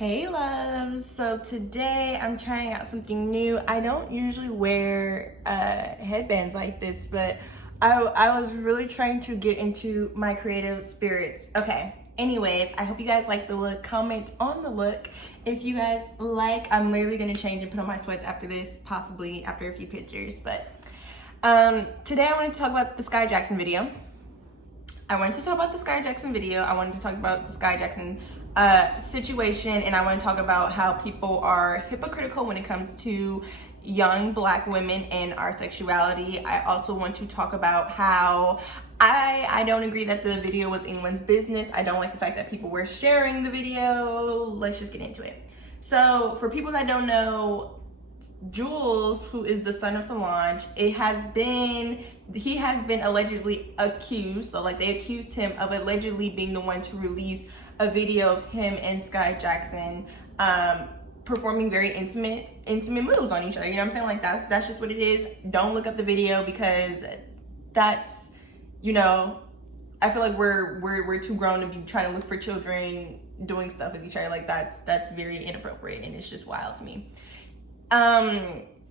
Hey loves, so today I'm trying out something new. I don't usually wear headbands like this, but I was really trying to get into my creative spirits. Okay, anyways, I hope you guys like the look. Comment on the look if you guys like. I'm literally gonna change and put on my sweats after this, possibly after a few pictures, but today I wanted to talk about the Skai Jackson video. I wanted to talk about the Skai Jackson situation, and I want to talk about how people are hypocritical when it comes to young Black women and our sexuality. I also want to talk about how I don't agree that the video was anyone's business. I don't like the fact that people were sharing the video. Let's just get into it. So for people that don't know, Jules, who is the son of Solange, he has been allegedly accused. So like they accused him of allegedly being the one to release a video of him and Skai Jackson performing very intimate moves on each other. You know what I'm saying? Like that's just what it is. Don't look up the video because that's, you know, I feel like we're too grown to be trying to look for children doing stuff with each other. Like that's very inappropriate, and it's just wild to me.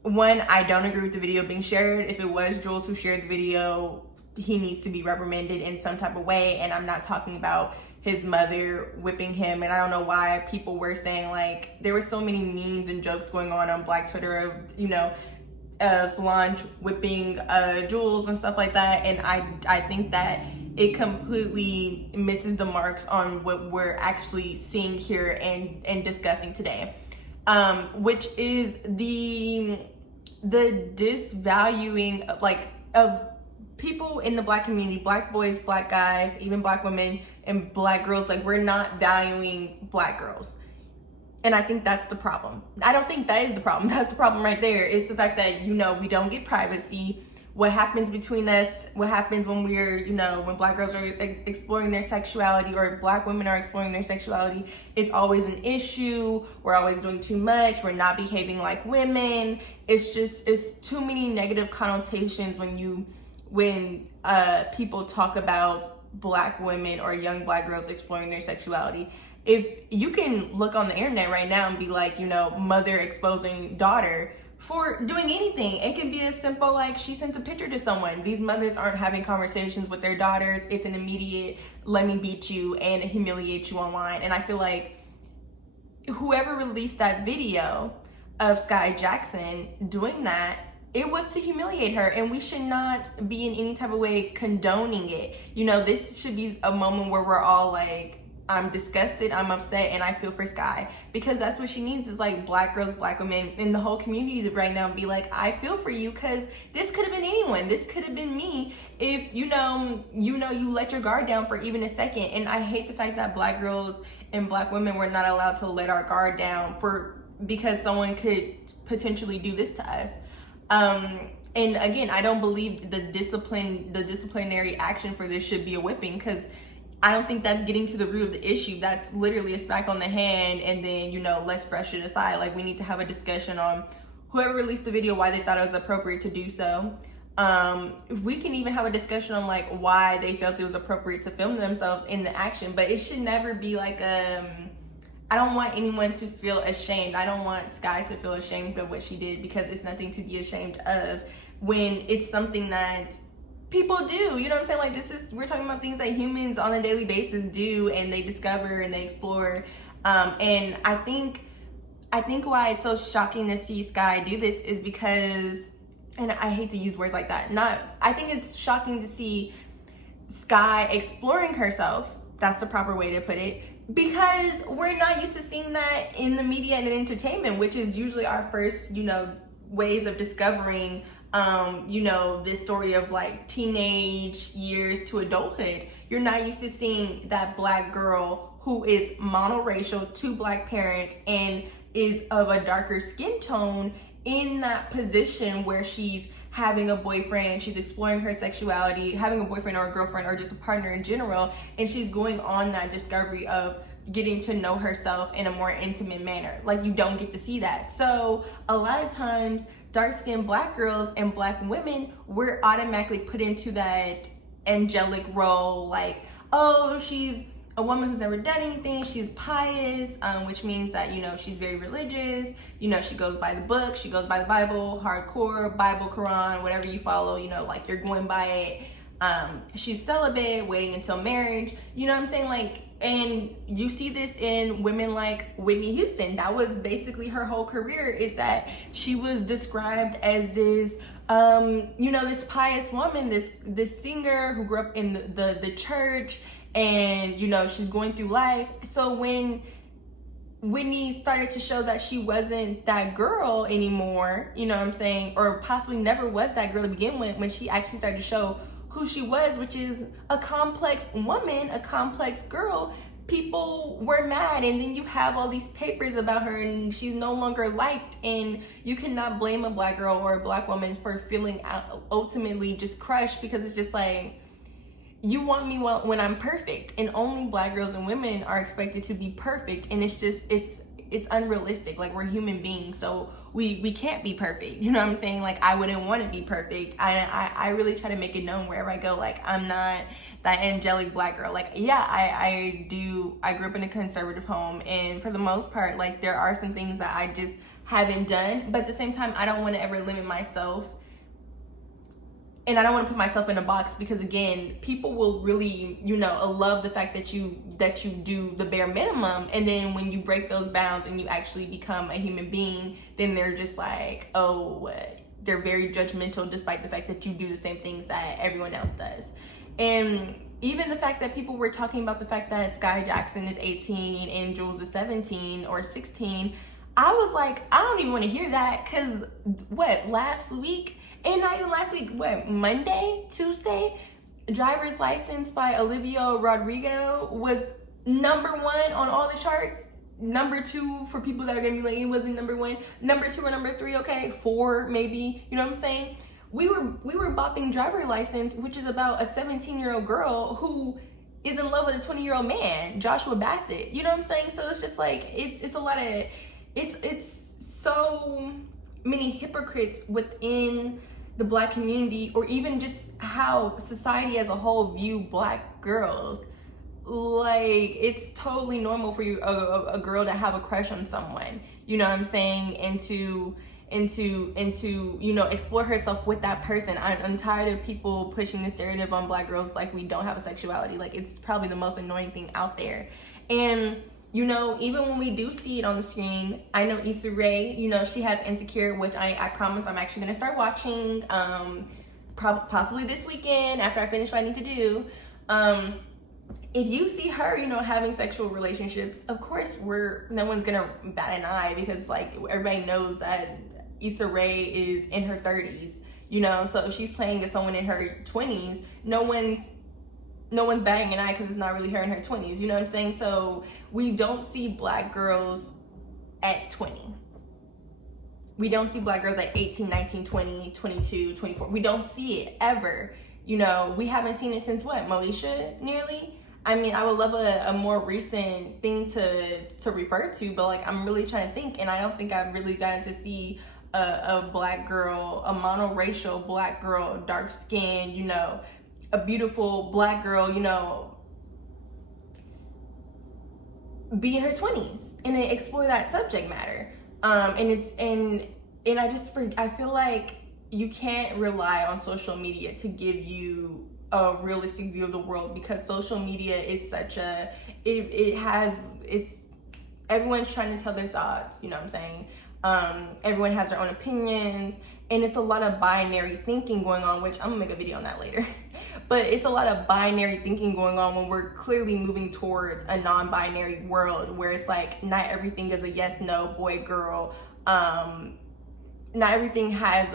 One, I don't agree with the video being shared. If it was Jules who shared the video, he needs to be reprimanded in some type of way. And I'm not talking about his mother whipping him. And I don't know why people were saying, like, there were so many memes and jokes going on Black Twitter of, you know, Solange whipping Jules and stuff like that. And I think that it completely misses the marks on what we're actually seeing here and discussing today. Which is the disvaluing of people in the Black community, Black boys, Black guys, even Black women and Black girls. Like, we're not valuing Black girls. And I think that's the problem. I don't think that is the problem. That's the problem right there. It's the fact that, you know, we don't get privacy. What happens between us, what happens when we're, you know, when Black girls are exploring their sexuality or Black women are exploring their sexuality, it's always an issue. We're always doing too much. We're not behaving like women. It's too many negative connotations when people talk about Black women or young Black girls exploring their sexuality. If you can look on the internet right now and be like, you know, mother exposing daughter for doing anything. It can be as simple like she sent a picture to someone. These mothers aren't having conversations with their daughters. It's an immediate, let me beat you and humiliate you online. And I feel like whoever released that video of Skai Jackson doing that, it was to humiliate her, and we should not be in any type of way condoning it. You know, this should be a moment where we're all like, I'm disgusted, I'm upset, and I feel for Skai, because that's what she needs is like Black girls, Black women in the whole community right now be like, I feel for you, because this could have been anyone. This could have been me if you let your guard down for even a second. And I hate the fact that Black girls and Black women were not allowed to let our guard down because someone could potentially do this to us. And again, I don't believe the disciplinary action for this should be a whipping, because I don't think that's getting to the root of the issue. That's literally a smack on the hand, and then, you know, let's brush it aside. Like, we need to have a discussion on whoever released the video, why they thought it was appropriate to do so. We can even have a discussion on like why they felt it was appropriate to film themselves in the action, but it should never be like I don't want anyone to feel ashamed. I don't want Skai to feel ashamed of what she did, because it's nothing to be ashamed of when it's something that people do. You know what I'm saying? Like, we're talking about things that humans on a daily basis do, and they discover and they explore. And I think why it's so shocking to see Skai do this is because, and I hate to use words like that, I think it's shocking to see Skai exploring herself. That's the proper way to put it, because we're not used to seeing that in the media and in entertainment, which is usually our first, you know, ways of discovering you know, this story of like teenage years to adulthood. You're not used to seeing that Black girl who is monoracial to Black parents and is of a darker skin tone in that position where she's having a boyfriend, she's exploring her sexuality, having a boyfriend or a girlfriend or just a partner in general, and she's going on that discovery of getting to know herself in a more intimate manner. Like, you don't get to see that. So a lot of times dark-skinned Black girls and Black women, we're automatically put into that angelic role, like, oh, she's a woman who's never done anything. She's pious, which means that, you know, she's very religious. You know, she goes by the book, she goes by the Bible, hardcore, Bible, Quran, whatever you follow, you know, like you're going by it. She's celibate, waiting until marriage. You know what I'm saying? Like, and you see this in women like Whitney Houston. That was basically her whole career, is that she was described as this, you know, this pious woman, this singer who grew up in the church, and, you know, she's going through life. So when Whitney started to show that she wasn't that girl anymore, you know what I'm saying, or possibly never was that girl to begin with, when she actually started to show who she was, which is a complex woman, a complex girl, people were mad. And then you have all these papers about her, and she's no longer liked, and you cannot blame a black girl or a black woman for feeling ultimately just crushed, because it's just like, you want me when I'm perfect, and only black girls and women are expected to be perfect, and it's just, it's unrealistic. Like, we're human beings, so we can't be perfect. You know what I'm saying? Like, I wouldn't want to be perfect. I really try to make it known wherever I go, like, I'm not that angelic black girl. Like, yeah, I grew up in a conservative home, and for the most part, like, there are some things that I just haven't done, but at the same time, I don't want to ever limit myself. And I don't want to put myself in a box, because again, people will really, you know, love the fact that you do the bare minimum, and then when you break those bounds and you actually become a human being, then they're just like, oh, they're very judgmental, despite the fact that you do the same things that everyone else does. And even the fact that people were talking about the fact that Skai Jackson is 18 and Jules is 17 or 16, I was like, I don't even want to hear that, because last week, and not even last week, Monday, Tuesday, Driver's License by Olivia Rodrigo was number 1 on all the charts. Number 2 for people that are gonna be like, it wasn't number 1. Number 2 or number 3, okay, 4 maybe. You know what I'm saying? We were bopping Driver's License, which is about a 17-year-old girl who is in love with a 20-year-old man, Joshua Bassett. You know what I'm saying? So it's just like, it's a lot of, it's so many hypocrites within the black community, or even just how society as a whole view black girls. Like, it's totally normal for you, a girl, to have a crush on someone, you know what I'm saying, and to you know, explore herself with that person. I'm tired of people pushing the stereotype on black girls like we don't have a sexuality. Like, it's probably the most annoying thing out there. And you know, even when we do see it on the screen, I know Issa Rae, you know, she has Insecure, which I promise I'm actually going to start watching, possibly this weekend after I finish what I need to do. If you see her, you know, having sexual relationships, of course, no one's going to bat an eye, because, like, everybody knows that Issa Rae is in her 30s, you know, so if she's playing as someone in her 20s, no one's batting an eye, because it's not really her in her 20s, you know what I'm saying? So we don't see black girls at 20. We don't see black girls at 18, 19, 20, 22, 24. We don't see it ever. You know, we haven't seen it since Moesha, nearly? I mean, I would love a more recent thing to refer to, but, like, I'm really trying to think, and I don't think I've really gotten to see a black girl, a monoracial black girl, dark skin, you know, a beautiful black girl, you know, be in her 20s and explore that subject matter. And I feel like you can't rely on social media to give you a realistic view of the world, because social media is such a, everyone's trying to tell their thoughts, you know what I'm saying? Everyone has their own opinions, and it's a lot of binary thinking going on, which I'm gonna make a video on that later. But it's a lot of binary thinking going on when we're clearly moving towards a non-binary world, where it's like, not everything is a yes, no, boy, girl. Not everything has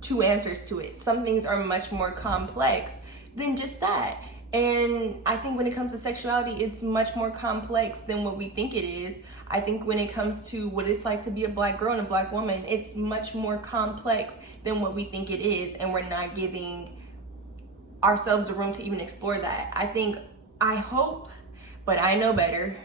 2 answers to it. Some things are much more complex than just that. And I think when it comes to sexuality, it's much more complex than what we think it is. I think when it comes to what it's like to be a black girl and a black woman, it's much more complex than what we think it is, and we're not giving ourselves the room to even explore that. I hope, but I know better,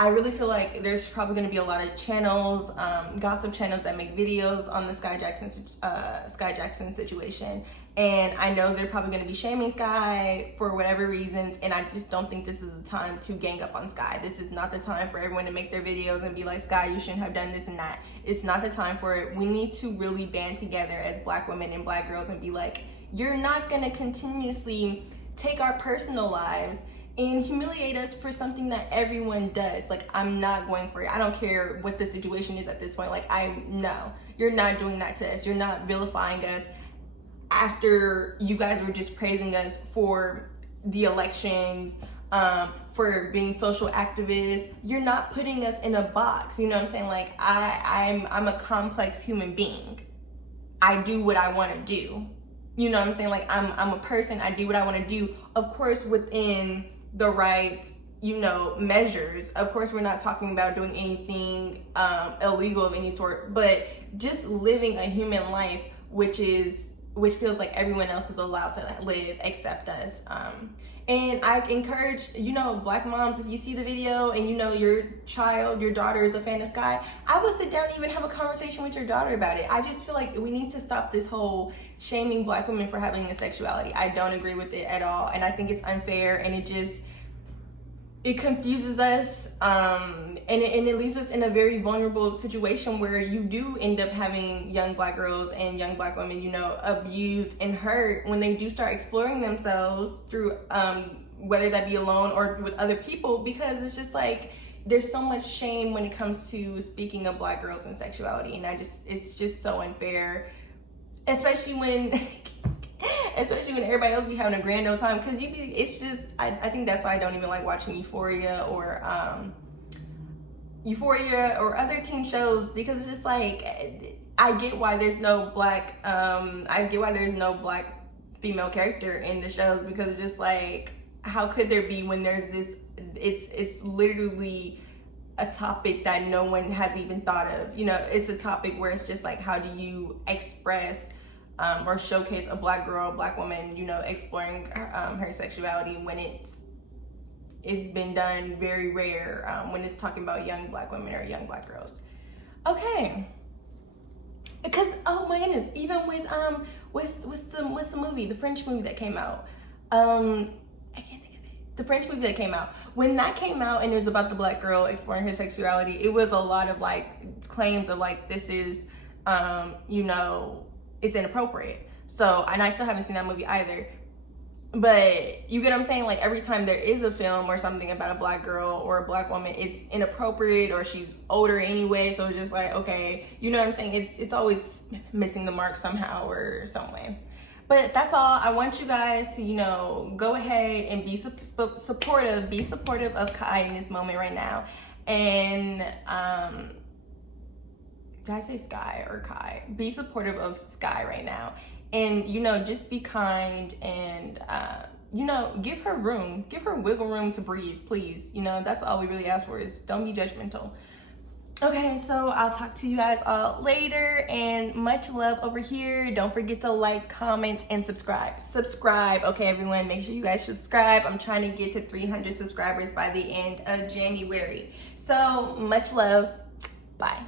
I really feel like there's probably going to be a lot of channels, gossip channels that make videos on the Skai Jackson situation. And I know they're probably going to be shaming Skai for whatever reasons. And I just don't think this is the time to gang up on Skai. This is not the time for everyone to make their videos and be like, Skai, you shouldn't have done this and that. It's not the time for it. We need to really band together as Black women and Black girls and be like, you're not going to continuously take our personal lives and humiliate us for something that everyone does. Like, I'm not going for it. I don't care what the situation is at this point. Like, no, you're not doing that to us. You're not vilifying us after you guys were just praising us for the elections, for being social activists. You're not putting us in a box. You know what I'm saying? Like, I'm a complex human being. I do what I want to do. You know what I'm saying? Like, I'm a person. I do what I want to do. Of course, within the right, measures. Of course, we're not talking about doing anything illegal of any sort, but just living a human life, which feels like everyone else is allowed to live except us. And I encourage, Black moms, if you see the video and your daughter is a fan of Skai, I would sit down and even have a conversation with your daughter about it. I just feel like we need to stop this whole shaming Black women for having a sexuality. I don't agree with it at all. And I think it's unfair, and it confuses us, and it leaves us in a very vulnerable situation where you do end up having young Black girls and young Black women, abused and hurt when they do start exploring themselves through, whether that be alone or with other people, because it's just like, there's so much shame when it comes to speaking of Black girls and sexuality, and it's just so unfair, especially when everybody else be having a grand old time, because I think that's why I don't even like watching Euphoria or other teen shows, because it's just like, I get why there's no Black female character in the shows, because it's just like, how could there be when there's this, it's literally a topic that no one has even thought of. It's a topic where it's just like, how do you express or showcase a Black girl, Black woman, exploring her sexuality when it's been done very rare, when it's talking about young Black women or young Black girls. Okay. Because, oh my goodness, even with what's the movie, the French movie that came out? I can't think of it. The French movie that came out. When that came out and it was about the Black girl exploring her sexuality, it was a lot of like claims of like, this is it's inappropriate. So, and I still haven't seen that movie either. But you get what I'm saying? Like, every time there is a film or something about a Black girl or a Black woman, it's inappropriate, or she's older anyway. So it's just like, okay, you know what I'm saying? It's always missing the mark somehow or some way. But that's all. I want you guys to, go ahead and be supportive. Be supportive of Kai in this moment right now. And, did I say Skai or Kai? Be supportive of Skai right now. And, just be kind and, give her room. Give her wiggle room to breathe, please. That's all we really ask for, is don't be judgmental. Okay, so I'll talk to you guys all later, and much love over here. Don't forget to like, comment, and subscribe. Subscribe, okay, everyone? Make sure you guys subscribe. I'm trying to get to 300 subscribers by the end of January. So, much love. Bye.